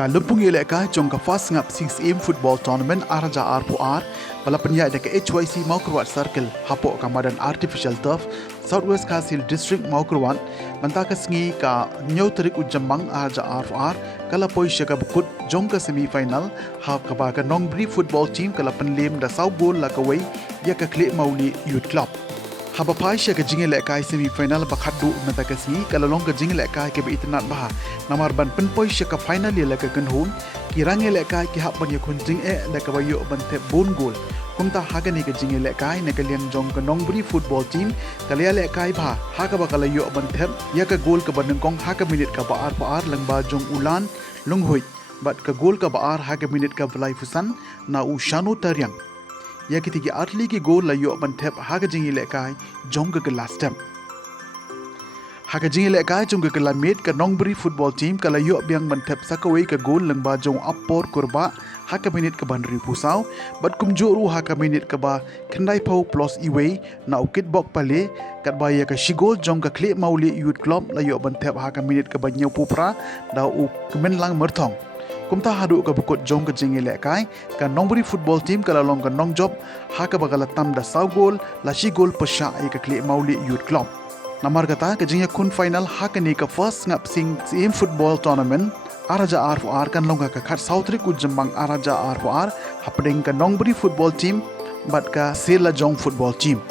ka lumpung ile ka jong ka fast ngap 6am football tournament araja R4R pala penya de ka HYC Mawphor circle hapo ka madan artificial turf Southwest Kasil district Mawphor manta ka sngi ka nyotrik ujamang araja R4R kala poisya ka bukut jong ka semi final ha ka ba ka Nongbri football team kala penlim da sau gol la ka wei ya ka kle mauli youth club haba paisya ka jingle kai semi final ba khaddu mata ka sngi kala long ka jingle kai ke be itnat bah namar ban pen poisya ka final ya la ka kanhun kirang ele kai ki hab ban yakun jing la ka bayo ban the bon gol kumta haga ni ka jingle kai ne ka liang jong ka Nongbri football team kala le kai ba ha ka ba kala yo ban the ya ka gol ka ban kong ha ka minute ka ba ar lang ba jong ulan lunghui bat ka gol ka ba ar ha ka minute ka blai fusan na u shanu taryang ya kitigi atli ki gol la yo ban thep ha ka jingi le kai jong ka last time ha ka jingi le kai jong ka la met ka Nongbri football team ka la yo biang ban thep sakawei ka gol lang ba jong appor kurba ha ka minute ka ban ri pusau bat kum jo ru ha ka minute ka ba khnai phau plus iwei na ukit bok pale kat ba ya ka shigol jong ka khle mauli youth club la yo ban thep ha ka minute ka ba nyau pupra da u kmen lang merthong kumta hadu ka bukot jong ka jingile kai ka Nongbri football team kala long ka Nongjob ha ka bagala tam da sau gol la shi gol pasha ai ka kle mauli youth club namar kata ka jingya kun final ha ka ni ka first ngap sing sim football tournament araja R4R kan long ka khat southri ku jambang araja R4R hapding ka Nongbri football team bat ka Se-la-jong football team